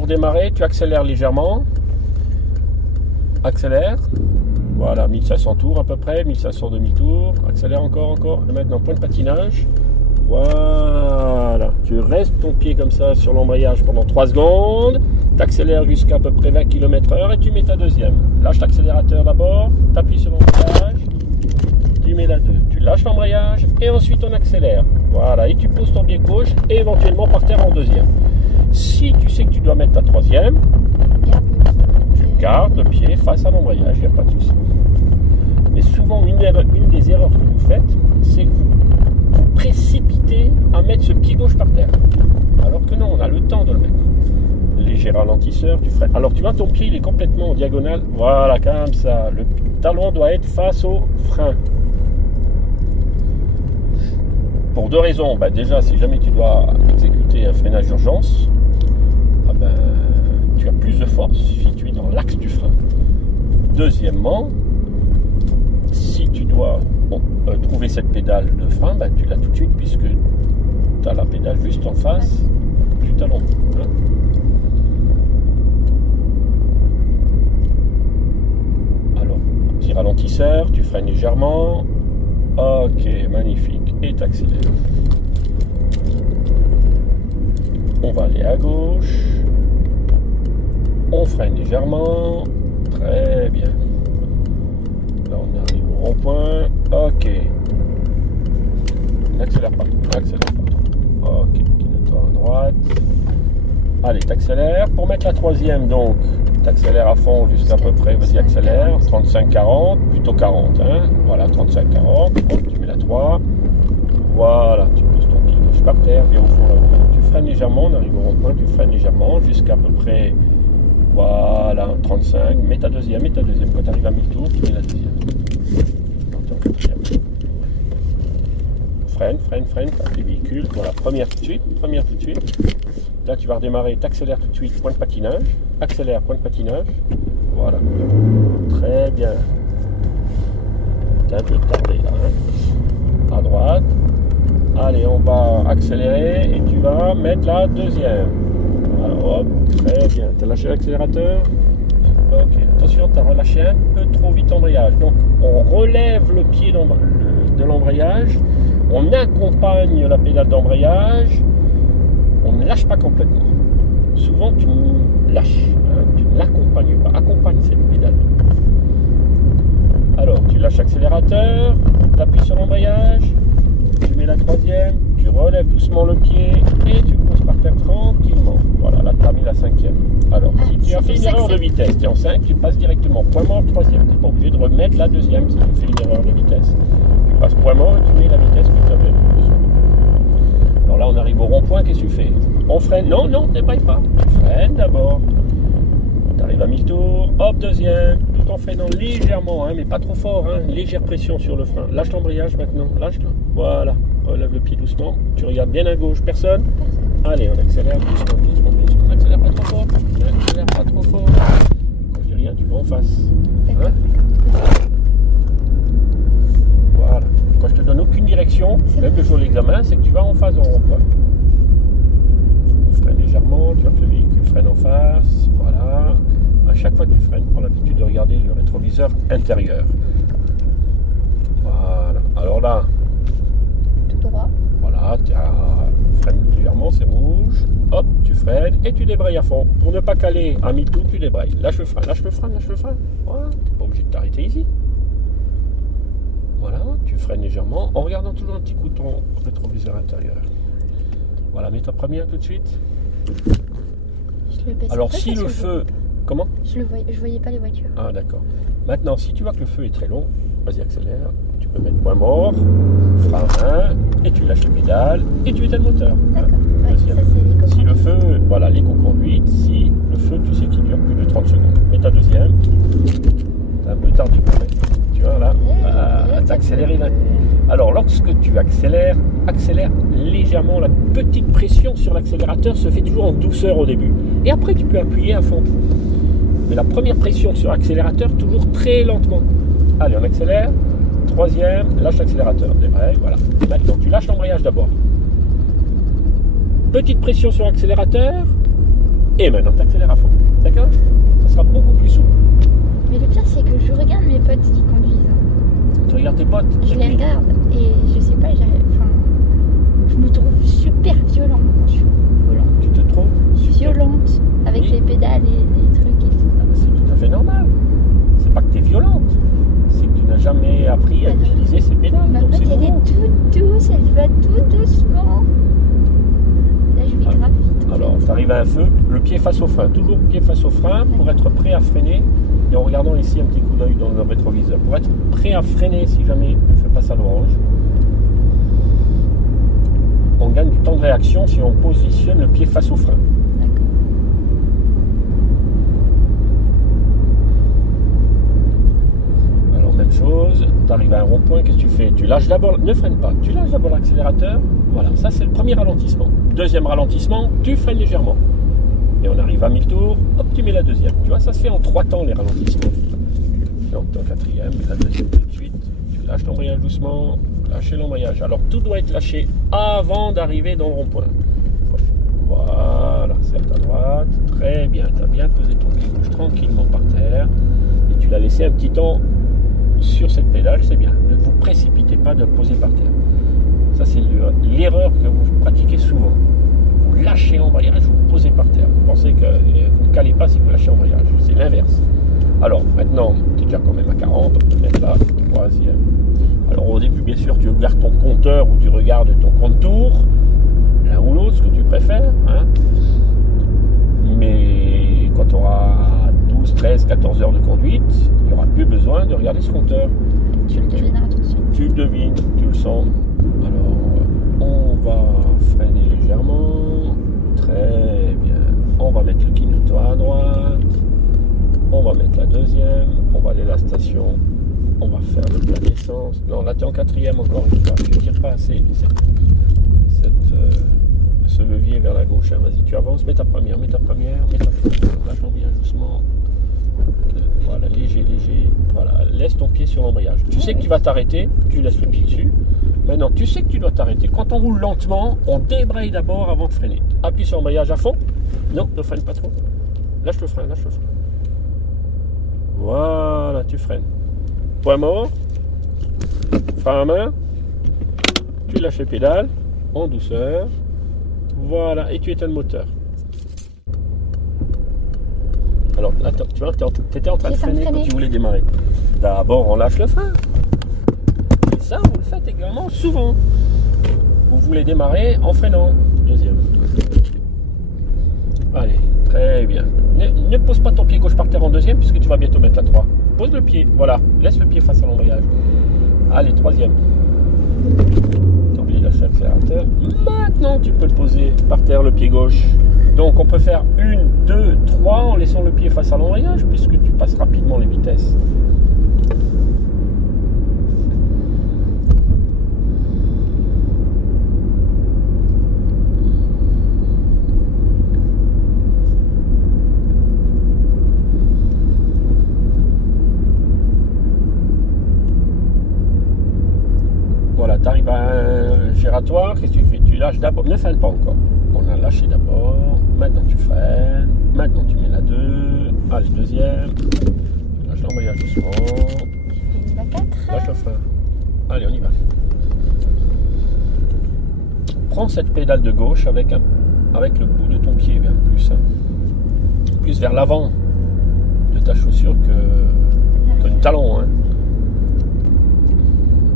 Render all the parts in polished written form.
pour démarrer, tu accélères légèrement. Accélère. Voilà, 1500 tours à peu près, 1500 demi-tours. Accélère encore. Et maintenant, point de patinage. Voilà. Tu restes ton pied comme ça sur l'embrayage pendant 3 secondes. Tu accélères jusqu'à peu près 20 km/h et tu mets ta deuxième. Lâche l'accélérateur d'abord, tu appuies sur l'embrayage, tu mets la 2. Tu lâches l'embrayage et ensuite on accélère. Voilà, et tu poses ton pied gauche et éventuellement par terre en deuxième. Si tu sais que tu dois mettre ta troisième, tu gardes le pied face à l'embrayage, il n'y a pas de souci. Mais souvent, une des erreurs que vous faites, c'est que vous précipitez à mettre ce pied gauche par terre. Alors que non, on a le temps de le mettre. Léger ralentisseur, tu freines. Alors tu vois, ton pied il est complètement en diagonale. Voilà, comme ça. Le talon doit être face au frein. Pour 2 raisons. Bah, déjà, si jamais tu dois exécuter un freinage d'urgence, tu as plus de force si tu es dans l'axe du frein. Deuxièmement, si tu dois trouver cette pédale de frein, tu l'as tout de suite puisque tu as la pédale juste en face du talon. Hein. Alors, petit ralentisseur, tu freines légèrement. Ok, magnifique. Et tu accélères. On va aller à gauche. On freine légèrement. Très bien. Là, on arrive au rond-point. Ok. N'accélère pas. Ok. Clignotant à droite. Allez, t'accélères. Pour mettre la troisième, donc, t'accélères à fond jusqu'à peu près. Vas-y, accélère. 35-40. Plutôt 40. Hein. Voilà, 35-40. Tu mets la 3. Voilà. Tu poses ton pied gauche par terre. Bien au fond là-haut. Tu freines légèrement. On arrive au rond-point. Tu freines légèrement jusqu'à peu près. Voilà, 35, mets ta deuxième. Quand tu arrives à 1000 tours, tu mets la deuxième. Freine, tu véhicules. Voilà, première tout de suite. Là, tu vas redémarrer, tu accélères tout de suite, point de patinage. Accélère, point de patinage. Voilà. Très bien. T'as un peu tardé là. Hein. À droite. Allez, on va accélérer et tu vas mettre la deuxième. Alors hop, très bien. Tu as lâché l'accélérateur. Ok, attention, tu as relâché un peu trop vite l'embrayage. Donc on relève le pied de l'embrayage, on accompagne la pédale d'embrayage, on ne lâche pas complètement. Souvent tu lâches, hein, tu ne l'accompagnes pas. Accompagne cette pédale. Alors tu lâches l'accélérateur, tu appuies sur l'embrayage, tu mets la troisième, tu relèves doucement le pied et tu poses par terre tranquillement. Voilà, là tu as mis la cinquième. Alors, si tu as fait une erreur de vitesse, tu es en 5, tu passes directement point mort, troisième. Tu n'es pas obligé de remettre la deuxième si tu fais une erreur de vitesse. Tu passes point mort et tu mets la vitesse que tu avais besoin. Alors là, on arrive au rond-point, qu'est-ce que tu fais? On freine? Non, ne débraille pas. Tu freines d'abord. Tu arrives à 1000 tours, hop, deuxième, tout en freinant légèrement, hein, mais pas trop fort, hein, légère pression sur le frein. Lâche l'embrayage maintenant, lâche-le. Voilà, relève le pied doucement. Tu regardes bien à gauche, personne. Allez, on accélère doucement. On accélère pas trop fort. Quand je dis rien, tu vas en face. Hein? Voilà. Quand je te donne aucune direction, même le jour de l'examen, c'est que tu vas en face en rond-point. On freine légèrement, tu vois que le véhicule freine en face. Voilà. À chaque fois que tu freines, prends l'habitude de regarder le rétroviseur intérieur. Voilà. Alors là, tout droit. Voilà, tu freines légèrement, c'est rouge. Hop, tu freines et tu débrayes à fond. Pour ne pas caler à mi-tour, tu débrayes. Lâche le frein. Voilà, tu n'es pas obligé de t'arrêter ici. Voilà, tu freines légèrement en regardant toujours un petit coup ton rétroviseur intérieur. Voilà, mets ta première tout de suite. Alors si le feu... Comment? Je voyais pas les voitures. Ah d'accord. Maintenant, si tu vois que le feu est très long, vas-y accélère. Tu peux mettre point mort, frein 1, et tu lâches les pédales, et tu éteins le moteur. D'accord. Ouais, si le feu, voilà, l'éco-conduite, si le feu, tu sais qu'il dure plus de 30 secondes. Mets ta deuxième. T'es un peu tardif. Tu vois là, t'as accéléré là. Alors lorsque tu accélères, accélère légèrement. La petite pression sur l'accélérateur se fait toujours en douceur au début. Et après tu peux appuyer à fond. Mais la première pression sur l'accélérateur, toujours très lentement. Allez, on accélère. Troisième, lâche l'accélérateur. Débraye, voilà. Maintenant, tu lâches l'embrayage d'abord. Petite pression sur l'accélérateur. Et maintenant, tu accélères à fond. D'accord? Ça sera beaucoup plus souple. Mais le pire, c'est que je regarde mes potes qui conduisent. Tu regardes tes potes. Je et les puis- regarde et je sais pas, je me trouve super violente quand je suis au volant. Tu te trouves super. Violente avec Oui. les pédales et les trucs et tout. C'est tout à fait normal. C'est pas que tu es violente. C'est que tu n'as jamais appris à Alors, utiliser ces pédales. Ma Donc pote, c'est elle nouveau. est toute douce, elle va tout doucement. Là, je vais Ah. grave vite. en Alors, fait. tu arrives à un feu, le pied face au frein, toujours pied face au frein pour être prêt à freiner. Et en regardant ici un petit coup d'œil dans le rétroviseur, pour être prêt à freiner si jamais le feu passe à l'orange. On gagne du temps de réaction si on positionne le pied face au frein. D'accord. Alors, même chose, tu arrives à un rond-point, qu'est-ce que tu fais? Tu lâches d'abord, ne freine pas, tu lâches d'abord l'accélérateur. Voilà, ça c'est le premier ralentissement. Deuxième ralentissement, tu freines légèrement. Et on arrive à 1000 tours, hop, tu mets la deuxième. Tu vois, ça se fait en 3 temps les ralentissements. Donc ton quatrième, la deuxième tout de suite. Tu lâches l'embrayage doucement, lâcher l'embrayage. Alors tout doit être lâché avant d'arriver dans le rond-point. Voilà, certes à droite, très bien. Tu as bien posé ton pied gauche tranquillement par terre. Et tu l'as laissé un petit temps sur cette pédale, c'est bien. Ne vous précipitez pas de le poser par terre. Ça c'est l'erreur que vous pratiquez souvent. Vous lâchez l'embrayage, vous le posez par terre. Vous pensez que vous ne calez pas si vous lâchez l'embrayage. C'est l'inverse. Alors maintenant, tu es déjà quand même à 40, on peut mettre là, troisième. Alors au début, bien sûr, tu regardes ton compteur ou tu regardes ton compte tour, l'un ou l'autre, ce que tu préfères. Hein. Mais quand tu auras 12, 13, 14 heures de conduite, il n'y aura plus besoin de regarder ce compteur. Tu le devineras tout de suite. Tu le devines, tu le sens. Alors, on va freiner légèrement. Très bien. On va mettre le clignotant à droite. On va mettre la deuxième. On va aller à la station. On va faire le plein d'essence. Non, là, tu es en quatrième encore une fois. Tu ne tires pas assez ce levier vers la gauche. Hein. Vas-y, tu avances. Mets ta première. Lâche l'embrayage doucement. Voilà, léger. Voilà, laisse ton pied sur l'embrayage. Tu sais que tu vas t'arrêter, tu laisses le pied dessus. Maintenant, tu sais que tu dois t'arrêter. Quand on roule lentement, on débraye d'abord avant de freiner. Appuie sur l'embrayage à fond. Non, ne freine pas trop. Lâche le frein. Voilà, tu freines. Point mort. Frein à main. Tu lâches les pédales en douceur. Voilà, et tu éteins le moteur. Alors là, tu vois, tu étais en train de freiner quand tu voulais démarrer. D'abord, on lâche le frein. Et ça, vous le faites également souvent. Vous voulez démarrer en freinant. Deuxième. Allez, très bien. Ne pose pas ton pied gauche par terre en deuxième puisque tu vas bientôt mettre la 3. Pose le pied, voilà. Laisse le pied face à l'embrayage. Allez, troisième. T'as oublié de lâcher l'accélérateur. Maintenant, tu peux le poser par terre, le pied gauche. Donc, on peut faire 1, 2, 3 en laissant le pied face à l'embrayage puisque tu passes rapidement les vitesses. Voilà, tu arrives à un giratoire, qu'est-ce que tu fais? Tu lâches d'abord, ne freine pas encore. On a lâché d'abord, maintenant tu freines, maintenant tu mets la 2, allez, deuxième, lâche l'embrayage doucement, Et la 4. lâche le frein, allez, on y va. Prends cette pédale de gauche avec le bout de ton pied, bien plus vers l'avant de ta chaussure que du talon. Hein.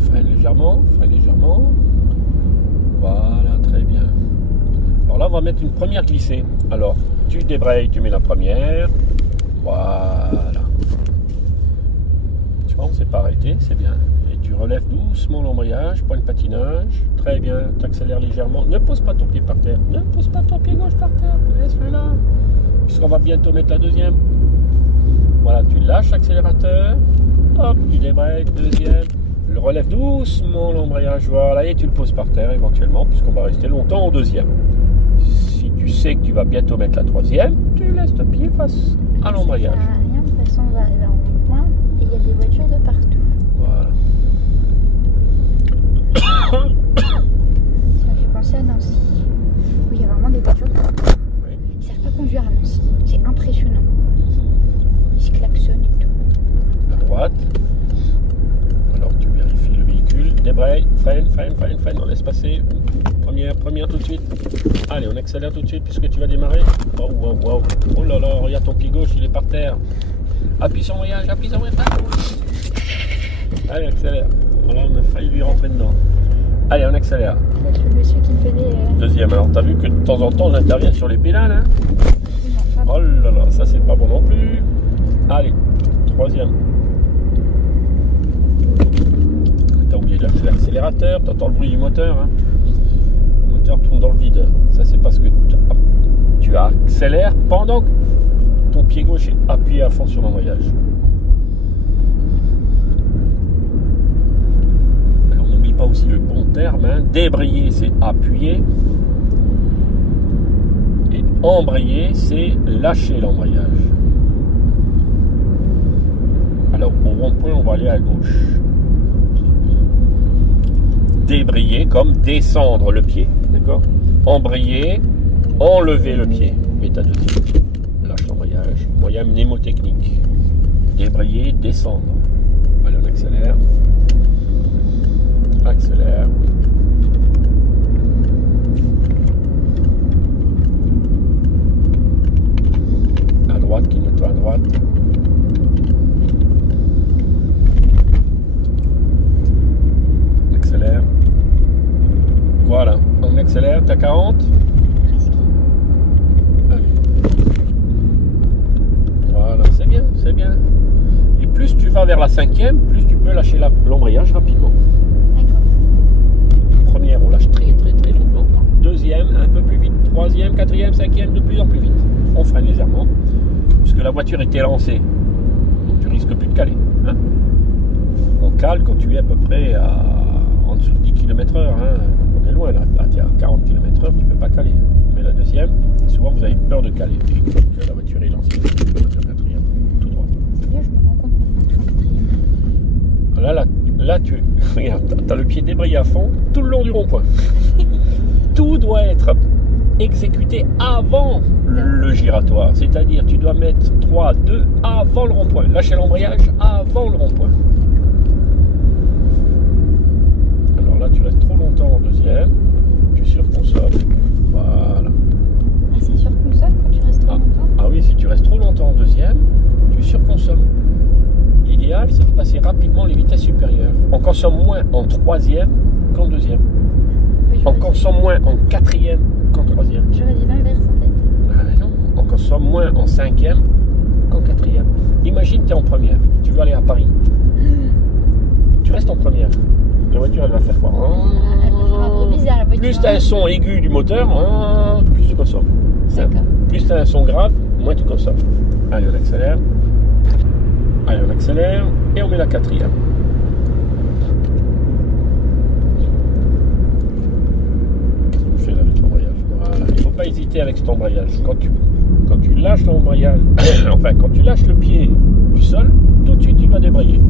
Freine légèrement. Voilà, très bien. Alors là, on va mettre une première glissée. Alors, tu débrayes, tu mets la première. Voilà. Tu vois, on ne s'est pas arrêté, c'est bien. Et tu relèves doucement l'embrayage, point de patinage. Très bien, tu accélères légèrement. Ne pose pas ton pied par terre. Ne pose pas ton pied gauche par terre. Laisse-le là. Puisqu'on va bientôt mettre la deuxième. Voilà, tu lâches l'accélérateur. Hop, tu débrayes, deuxième. Le relève doucement l'embrayage, voilà, et tu le poses par terre éventuellement, puisqu'on va rester longtemps en deuxième. Si tu sais que tu vas bientôt mettre la troisième, tu laisses ton pied face à l'embrayage. Ça sert à rien, de toute façon, on va arriver en rond-point et il y a des voitures de partout. Voilà. Ça me fait penser à Nancy, où il y a vraiment des voitures de partout. Oui. Ils savent pas conduire à Nancy. C'est impressionnant. Ils se klaxonnent et tout. À droite. Alors tu vérifies le véhicule, débraye, freine, on laisse passer. Première tout de suite. Allez, on accélère tout de suite puisque tu vas démarrer. Oh, wow. Oh là là, regarde ton pied gauche, il est par terre. Appuie sur voyage. Allez, accélère. Voilà, on a failli lui rentrer dedans. Allez, on accélère. C'est le monsieur qui me fait des... Deuxième, alors t'as vu que de temps en temps j'interviens sur les pédales, hein? Non, Oh là là, ça c'est pas bon non plus. Allez, troisième. T'as oublié de lâcher l'accélérateur, t'entends le bruit du moteur, hein? Le moteur tourne dans le vide. Ça c'est parce que tu accélères pendant que ton pied gauche est appuyé à fond sur l'embrayage. Alors n'oublie pas aussi le bon terme, hein? Débrayer c'est appuyer. Et embrayer c'est lâcher l'embrayage. Alors au rond-point on va aller à gauche. Débrayer comme descendre le pied, d'accord? Embrayer, enlever le pied. Méthode de type. Lâche l'embrayage. Moyen mnémotechnique. Débrayer, descendre. Allez, on accélère. Accélère. À droite, clignotant à droite. Accélère. Voilà, on accélère, t'as 40. Presque. Allez. Voilà, c'est bien. Et plus tu vas vers la cinquième, plus tu peux lâcher l'embrayage rapidement. D'accord. Première, on lâche très longtemps. Deuxième, un peu plus vite. Troisième, quatrième, cinquième, de plus en plus vite. On freine légèrement, puisque la voiture était lancée. Donc tu risques plus de caler. Hein? On cale quand tu es à peu près en dessous de 10 km/h. Hein? On est loin là. Là tu es à 40 km/h, tu ne peux pas caler. Mais la deuxième, souvent vous avez peur de caler. Et que la voiture est lancée. La quatrième, tout droit. C'est bien, je me rends compte maintenant que je suis en quatrième. Là tu regarde, t'as le pied débrayé à fond tout le long du rond-point. Tout doit être exécuté avant le giratoire. C'est-à-dire tu dois mettre 3, 2 avant le rond-point. Lâcher l'embrayage avant le rond-point. Alors là tu restes trop longtemps en deuxième. Tu surconsommes. Voilà. Ah, c'est surconsomme quand tu restes trop longtemps? Ah oui, si tu restes trop longtemps en deuxième, tu surconsommes. L'idéal, c'est de passer rapidement les vitesses supérieures. On consomme moins en troisième qu'en deuxième. Oui, On consomme moins en quatrième qu'en troisième. J'aurais dit l'inverse en fait. Ah mais non, on consomme moins en cinquième qu'en quatrième. Imagine, tu es en première, tu veux aller à Paris. Tu restes en première. La voiture, elle va faire quoi? Elle va faire un bruit bizarre, la voiture. Plus tu as un son aigu du moteur, plus tu consommes. D'accord. Plus tu as un son grave, moins tu consommes. Allez, on accélère. Allez, on accélère et on met la quatrième. Qu'est-ce que tu fais là avec l'embrayage? Voilà. Il ne faut pas hésiter avec cet embrayage. Quand tu lâches l'embrayage, enfin quand tu lâches le pied du sol, tout de suite tu vas débrayer.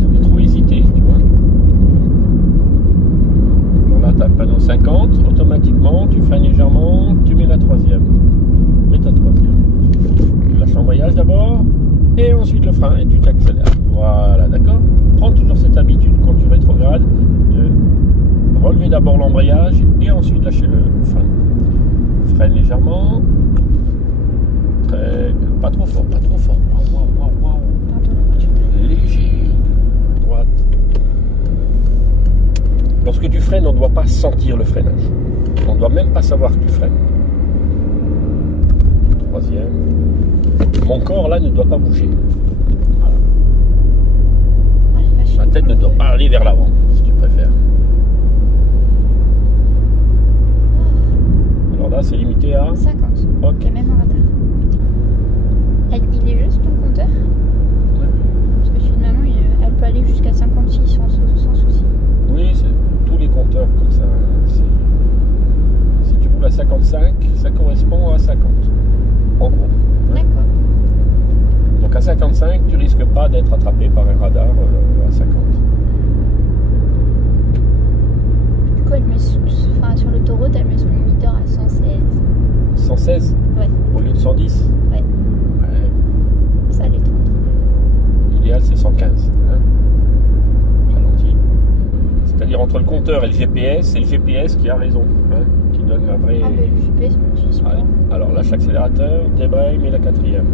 Tu avais trop hésité, tu vois. Alors là, tu as le panneau 50, automatiquement, tu freines légèrement, tu mets la troisième. Mets ta troisième. Tu lâches l'embrayage d'abord et ensuite le frein et tu t'accélères. Voilà, d'accord? Prends toujours cette habitude quand tu rétrogrades de relever d'abord l'embrayage et ensuite lâcher le frein. Freine légèrement. Pas trop fort, pas trop fort. Waouh. Pardon, la voiture. Léger. Droite. Lorsque tu freines, on ne doit pas sentir le freinage. On ne doit même pas savoir que tu freines. Troisième. Mon corps là ne doit pas bouger. Voilà. Ah, la vache. La tête ne doit pas aller vers l'avant, si tu préfères. Alors là, c'est limité à 50. Ok. Il y a même un radar. Il est juste ton compteur? Ouais. Parce que celui de maman, elle peut aller jusqu'à 56 sans souci. Oui, c'est tous les compteurs comme ça. Si tu roules à 55, ça correspond à 50. En gros. D'accord. Donc à 55, tu risques pas d'être attrapé par un radar à 50. elle met sur l'autoroute, elle met son limiteur à 116. 116 Ouais. au lieu de 110. Ouais. Ouais. Ça, elle est tranquille. L'idéal, c'est 115. Hein. Ralenti. C'est-à-dire entre le compteur et le GPS, c'est le GPS qui a raison, hein, qui donne la vraie. Ah, ben le GPS, on l'utilise pas. Allez. Alors lâche l'accélérateur, débraye, mets la quatrième.